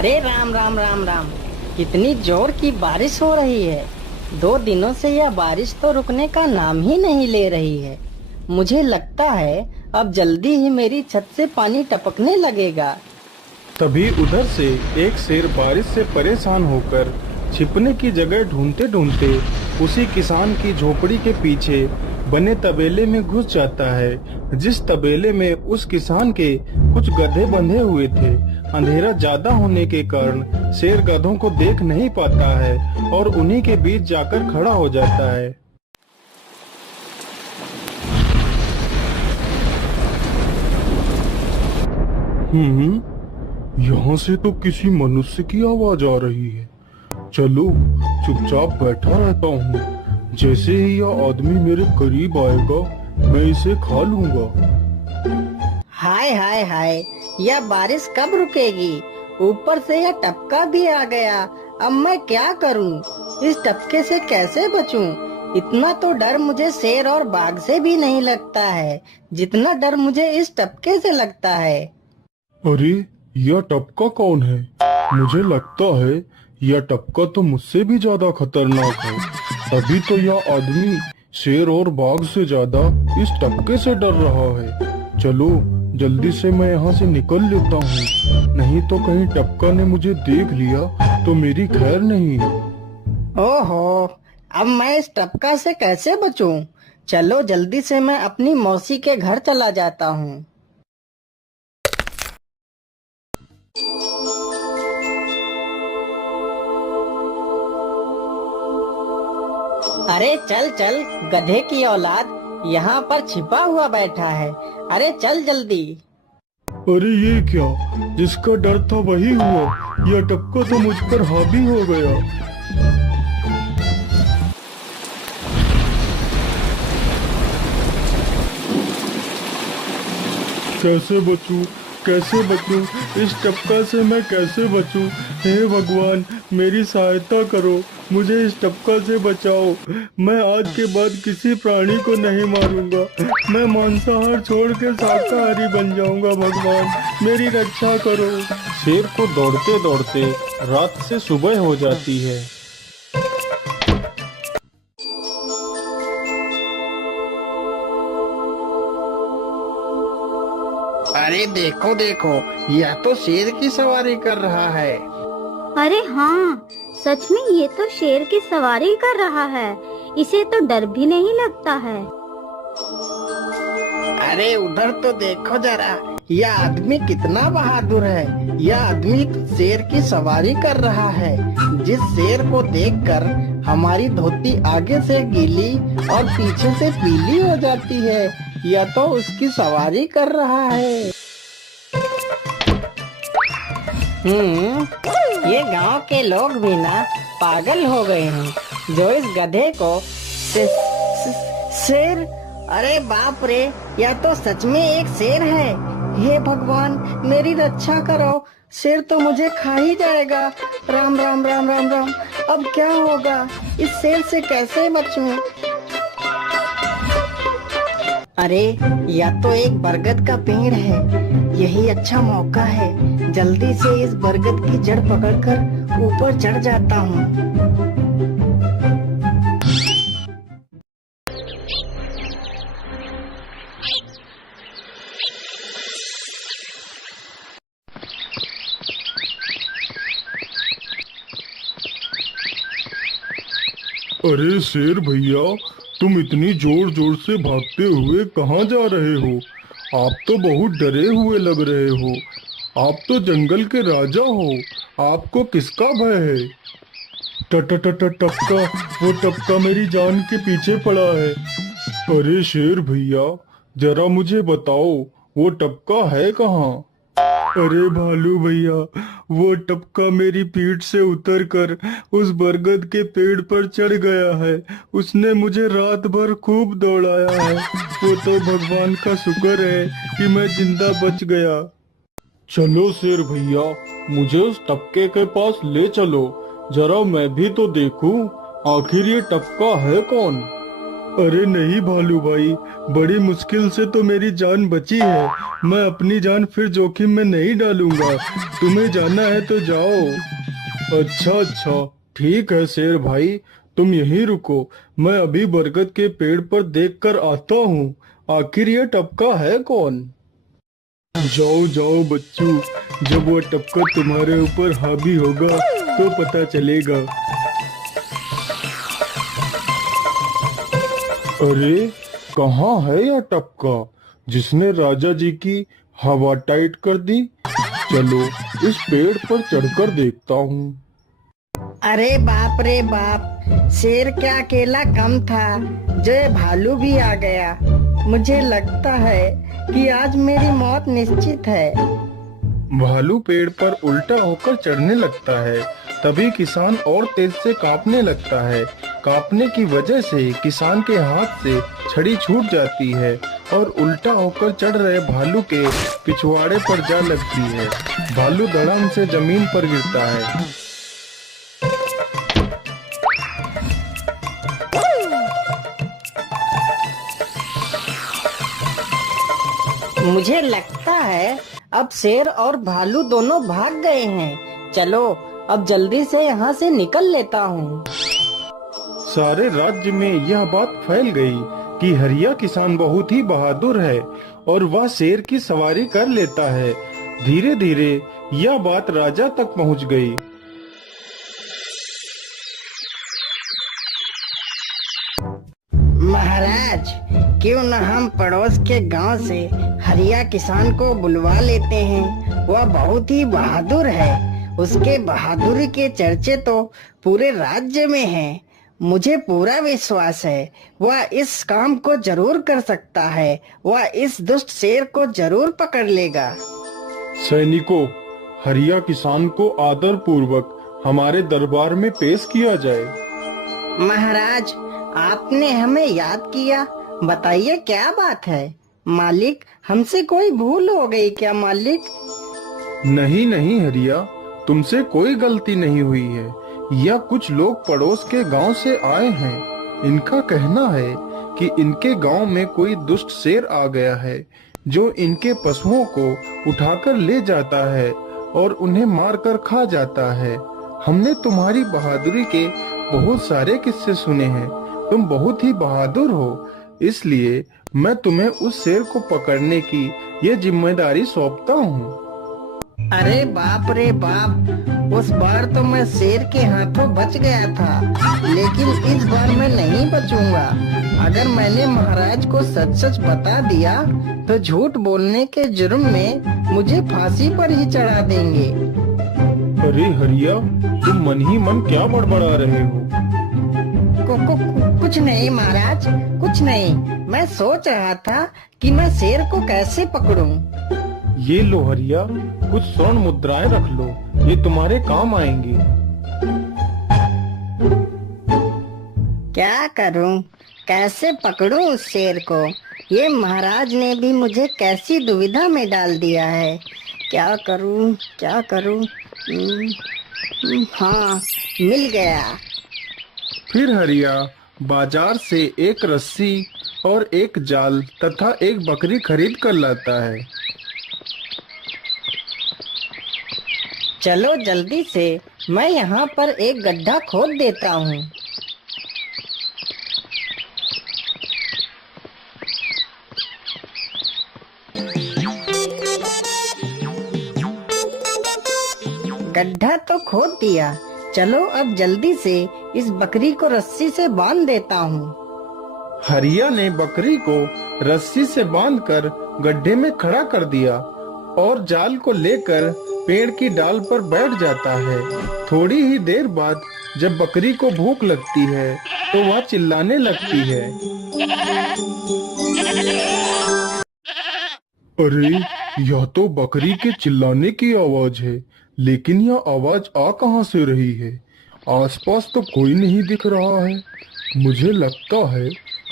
अरे राम राम राम राम। कितनी जोर की बारिश हो रही है। 2 दिनों से यह बारिश तो रुकने का नाम ही नहीं ले रही है। मुझे लगता है अब जल्दी ही मेरी छत से पानी टपकने लगेगा। तभी उधर से एक शेर बारिश से परेशान होकर छिपने की जगह ढूंढते ढूंढते उसी किसान की झोपड़ी के पीछे बने तबेले में घुस जाता है, जिस तबेले में उस किसान के कुछ गधे बंधे हुए थे। अंधेरा ज्यादा होने के कारण शेर गधों को देख नहीं पाता है और उन्हीं के बीच जाकर खड़ा हो जाता है। यहाँ से तो किसी मनुष्य की आवाज आ रही है। चलो चुपचाप बैठा रहता हूँ। जैसे ही यह आदमी मेरे करीब आएगा मैं इसे खा लूंगा। हाय हाय हाय, यह बारिश कब रुकेगी? ऊपर से यह टपका भी आ गया। अब मैं क्या करूं? इस टपके से कैसे बचूं? इतना तो डर मुझे शेर और बाघ से भी नहीं लगता है जितना डर मुझे इस टपके से लगता है। अरे यह टपका कौन है? मुझे लगता है यह टपका तो मुझसे भी ज्यादा खतरनाक है। तभी तो यह आदमी शेर और बाघ से ज्यादा इस टपके से डर रहा है। चलो जल्दी से मैं यहाँ से निकल लेता हूँ, नहीं तो कहीं टपका ने मुझे देख लिया तो मेरी खैर नहीं। ओहो, अब मैं इस टपका से कैसे बचूं? चलो जल्दी से मैं अपनी मौसी के घर चला जाता हूँ। अरे चल चल गधे की औलाद, यहाँ पर छिपा हुआ बैठा है। अरे चल जल्दी। अरे ये क्या, जिसका डर था वही हुआ। यह टपका तो मुझ पर हावी हो गया। कैसे बचूं? कैसे बचूं? इस टपका से मैं कैसे बचूं? हे भगवान मेरी सहायता करो, मुझे इस टपका से बचाओ। मैं आज के बाद किसी प्राणी को नहीं मारूंगा। मैं मांसाहार छोड़ के शाकाहारी बन जाऊंगा। भगवान मेरी रक्षा करो। शेर को दौड़ते दौड़ते रात से सुबह हो जाती है। अरे देखो देखो, यह तो शेर की सवारी कर रहा है। अरे हाँ, सच में ये तो शेर की सवारी कर रहा है। इसे तो डर भी नहीं लगता है। अरे उधर तो देखो जरा, यह आदमी कितना बहादुर है। यह आदमी शेर की सवारी कर रहा है। जिस शेर को देखकर हमारी धोती आगे से गीली और पीछे से पीली हो जाती है, यह तो उसकी सवारी कर रहा है। ये गांव के लोग भी ना पागल हो गए हैं जो इस गधे को शेर। अरे बाप रे, यह तो सच में एक शेर है। हे भगवान मेरी रक्षा करो, शेर तो मुझे खा ही जाएगा। राम राम राम राम राम। अब क्या होगा? इस शेर से कैसे बचूं? अरे यह तो एक बरगद का पेड़ है। यही अच्छा मौका है। जल्दी से इस बरगद की जड़ पकड़कर ऊपर चढ़ जाता हूँ। अरे शेर भैया, तुम इतनी जोर जोर से भागते हुए कहाँ जा रहे हो? आप तो बहुत डरे हुए लग रहे हो। आप तो जंगल के राजा हो, आपको किसका भय है? टपका, वो टपका मेरी जान के पीछे पड़ा है। अरे शेर भैया, जरा मुझे बताओ वो टपका है कहाँ? अरे भालू भैया, वो टपका मेरी पीठ से उतरकर उस बरगद के पेड़ पर चढ़ गया है। उसने मुझे रात भर खूब दौड़ाया है। वो तो भगवान का शुक्र है कि मैं जिंदा बच गया। चलो शेर भैया, मुझे उस टपके के पास ले चलो, जरा मैं भी तो देखूं आखिर ये टपका है कौन। अरे नहीं भालू भाई, बड़ी मुश्किल से तो मेरी जान बची है। मैं अपनी जान फिर जोखिम में नहीं डालूंगा। तुम्हें जाना है तो जाओ। अच्छा अच्छा, ठीक है शेर भाई, तुम यहीं रुको। मैं अभी बरगद के पेड़ पर देखकर आता हूँ, आखिर ये टपका है कौन। जाओ जाओ बच्चों, जब वो टपका तुम्हारे ऊपर हावी होगा तो पता चलेगा। अरे कहाँ है यह टपका जिसने राजा जी की हवा टाइट कर दी। चलो इस पेड़ पर चढ़कर देखता हूँ। अरे बाप रे बाप, शेर क्या अकेला कम था, जो ये भालू भी आ गया। मुझे लगता है कि आज मेरी मौत निश्चित है। भालू पेड़ पर उल्टा होकर चढ़ने लगता है, तभी किसान और तेज से कांपने लगता है। कांपने की वजह से किसान के हाथ से छड़ी छूट जाती है और उल्टा होकर चढ़ रहे भालू के पिछवाड़े पर जा लगती है। भालू धड़ाम से जमीन पर गिरता है। मुझे लगता है अब शेर और भालू दोनों भाग गए हैं। चलो अब जल्दी से यहाँ से निकल लेता हूँ। सारे राज्य में यह बात फैल गई कि हरिया किसान बहुत ही बहादुर है और वह शेर की सवारी कर लेता है। धीरे धीरे यह बात राजा तक पहुँच गई। महाराज, क्यों न हम पड़ोस के गांव से हरिया किसान को बुलवा लेते हैं। वह बहुत ही बहादुर है। उसके बहादुरी के चर्चे तो पूरे राज्य में हैं। मुझे पूरा विश्वास है वह इस काम को जरूर कर सकता है। वह इस दुष्ट शेर को जरूर पकड़ लेगा। सैनिकों, हरिया किसान को आदर पूर्वक हमारे दरबार में पेश किया जाए। महाराज, आपने हमें याद किया। बताइए क्या बात है। मालिक, हमसे कोई भूल हो गई क्या मालिक? नहीं नहीं हरिया, तुमसे कोई गलती नहीं हुई है। यह कुछ लोग पड़ोस के गांव से आए हैं। इनका कहना है कि इनके गांव में कोई दुष्ट शेर आ गया है जो इनके पशुओं को उठाकर ले जाता है और उन्हें मारकर खा जाता है। हमने तुम्हारी बहादुरी के बहुत सारे किस्से सुने हैं। तुम बहुत ही बहादुर हो, इसलिए मैं तुम्हें उस शेर को पकड़ने की ये जिम्मेदारी सौंपता हूँ। अरे बाप रे बाप, उस बार तो मैं शेर के हाथों बच गया था, लेकिन इस बार मैं नहीं बचूंगा। अगर मैंने महाराज को सच सच बता दिया तो झूठ बोलने के जुर्म में मुझे फांसी पर ही चढ़ा देंगे। अरे हरिया, तुम मन ही मन क्या बड़बड़ा रहे हो? कुछ नहीं महाराज, कुछ नहीं। मैं सोच रहा था कि मैं शेर को कैसे पकड़ूं। ये लो हरिया, कुछ स्वर्ण मुद्राएं रख लो, ये तुम्हारे काम आएंगी। क्या करूं, कैसे पकड़ूं उस शेर को? ये महाराज ने भी मुझे कैसी दुविधा में डाल दिया है। क्या करूं, क्या करूं? हाँ, मिल गया। फिर हरिया बाजार से एक रस्सी और एक जाल तथा एक बकरी खरीद कर लाता है। चलो जल्दी से, मैं यहाँ पर एक गड्ढा खोद देता हूँ। गड्ढा तो खोद दिया। चलो अब जल्दी से इस बकरी को रस्सी से बांध देता हूँ। हरिया ने बकरी को रस्सी से बांधकर गड्ढे में खड़ा कर दिया और जाल को लेकर पेड़ की डाल पर बैठ जाता है। थोड़ी ही देर बाद जब बकरी को भूख लगती है तो वह चिल्लाने लगती है। अरे, यह तो बकरी के चिल्लाने की आवाज है, लेकिन यह आवाज आ कहां से रही है? आसपास तो कोई नहीं दिख रहा है। मुझे लगता है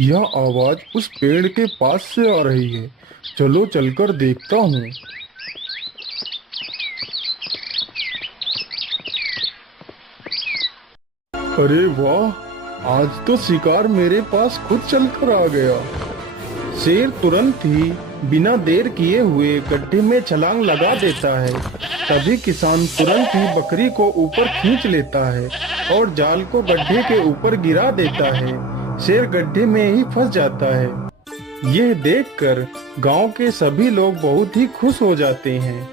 यह आवाज उस पेड़ के पास से आ रही है। चलो चलकर देखता हूँ। अरे वाह, आज तो शिकार मेरे पास खुद चलकर आ गया। शेर तुरंत ही बिना देर किए हुए गड्ढे में छलांग लगा देता है। तभी किसान तुरंत ही बकरी को ऊपर खींच लेता है और जाल को गड्ढे के ऊपर गिरा देता है। शेर गड्ढे में ही फंस जाता है। यह देखकर गांव के सभी लोग बहुत ही खुश हो जाते हैं।